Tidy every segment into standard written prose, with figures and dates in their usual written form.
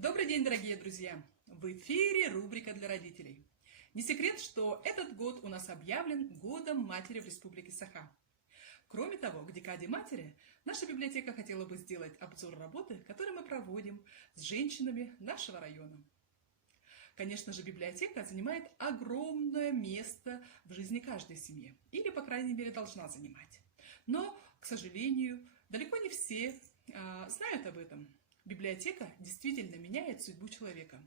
Добрый день, дорогие друзья! В эфире рубрика для родителей. Не секрет, что этот год у нас объявлен Годом Матери в Республике Саха. Кроме того, к Декаде Матери наша библиотека хотела бы сделать обзор работы, которую мы проводим с женщинами нашего района. Конечно же, библиотека занимает огромное место в жизни каждой семьи, или, по крайней мере, должна занимать. Но, к сожалению, далеко не все знают об этом. Библиотека действительно меняет судьбу человека.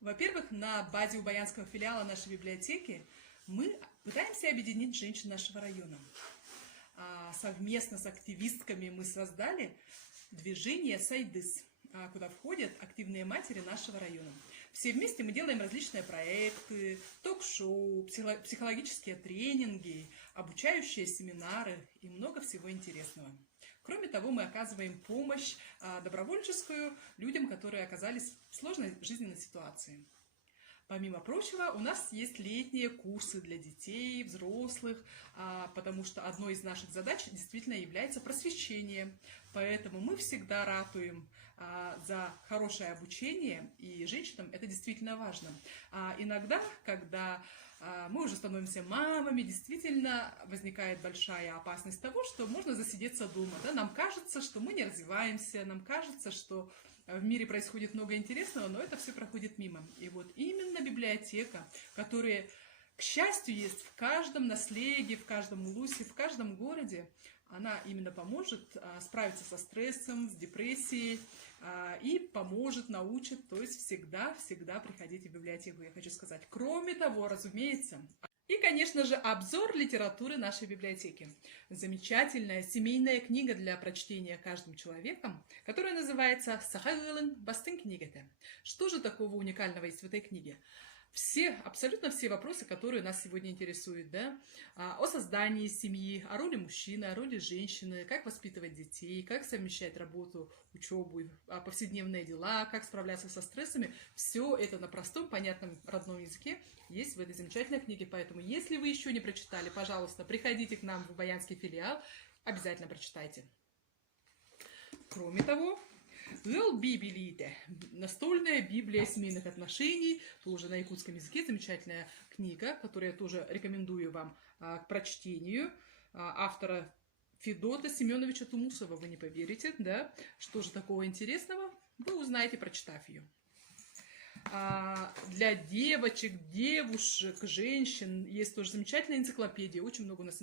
Во-первых, на базе Убаянского филиала нашей библиотеки мы пытаемся объединить женщин нашего района. Совместно с активистками мы создали движение «Сайдыс», куда входят активные матери нашего района. Все вместе мы делаем различные проекты, ток-шоу, психологические тренинги, обучающие семинары и много всего интересного. Кроме того, мы оказываем помощь добровольческую людям, которые оказались в сложной жизненной ситуации. Помимо прочего, у нас есть летние курсы для детей, взрослых, потому что одной из наших задач действительно является просвещение. Поэтому мы всегда ратуем за хорошее обучение, и женщинам это действительно важно. Иногда, когда мы уже становимся мамами, действительно возникает большая опасность того, что можно засидеться дома. Да? Нам кажется, что мы не развиваемся, нам кажется, что в мире происходит много интересного, но это все проходит мимо. И вот именно библиотека, которая, к счастью, есть в каждом наследии, в каждом улусе, в каждом городе, она именно поможет справиться со стрессом, с депрессией и поможет, научит, то есть всегда приходите в библиотеку, я хочу сказать. Кроме того, разумеется, и, конечно же, обзор литературы нашей библиотеки. Замечательная семейная книга для прочтения каждым человеком, которая называется «Сахайлын бастын книгете». Что же такого уникального есть в этой книге? Абсолютно все вопросы, которые нас сегодня интересуют, да? О создании семьи, о роли мужчины, о роли женщины, как воспитывать детей, как совмещать работу, учебу, повседневные дела, как справляться со стрессами. Все это на простом, понятном, родном языке есть в этой замечательной книге. Поэтому, если вы еще не прочитали, пожалуйста, приходите к нам в Убаянский филиал, обязательно прочитайте. Кроме того, настольная Библия семейных отношений, тоже на якутском языке, замечательная книга, которую я тоже рекомендую вам к прочтению, автора Федота Семеновича Тумусова. Вы не поверите, да? Что же такого интересного, вы узнаете, прочитав ее. Для девочек, девушек, женщин есть тоже замечательная энциклопедия, очень много у нас